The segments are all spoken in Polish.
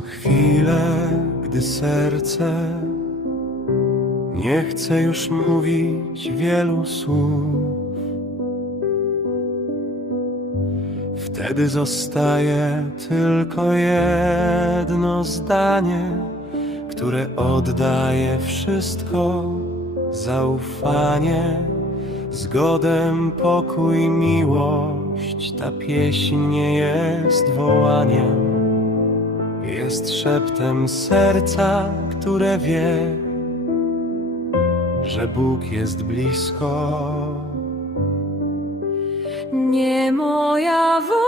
chwile, gdy serce nie chce już mówić wielu słów. Wtedy zostaje tylko jedno zdanie, które oddaje wszystko, zaufanie, zgodę, pokój, miłość. Ta pieśń nie jest wołaniem, jest szeptem serca, które wie, że Bóg jest blisko. Nie moja wola,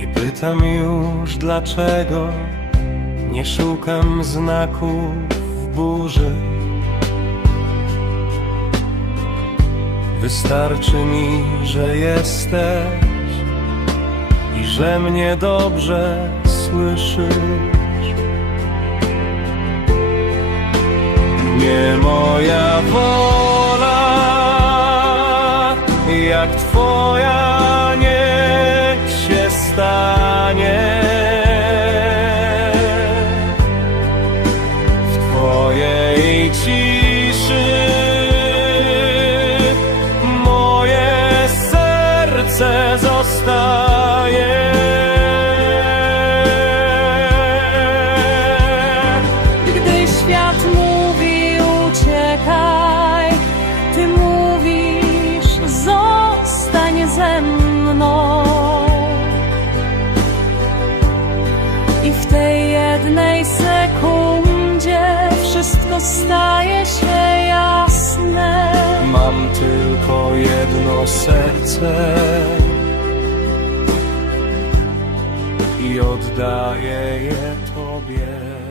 Nie pytam już dlaczego, nie szukam znaków w burzy. Wystarczy mi, że jesteś i że mnie dobrze słyszysz. Nie moja wola, jak Twoja stanie. W Twojej ciszy moje serce zostaje. Gdy świat mówi uciekaj, ty mówisz zostań ze mną. W tej jednej sekundzie wszystko staje się jasne. Mam tylko jedno serce i oddaję je Tobie.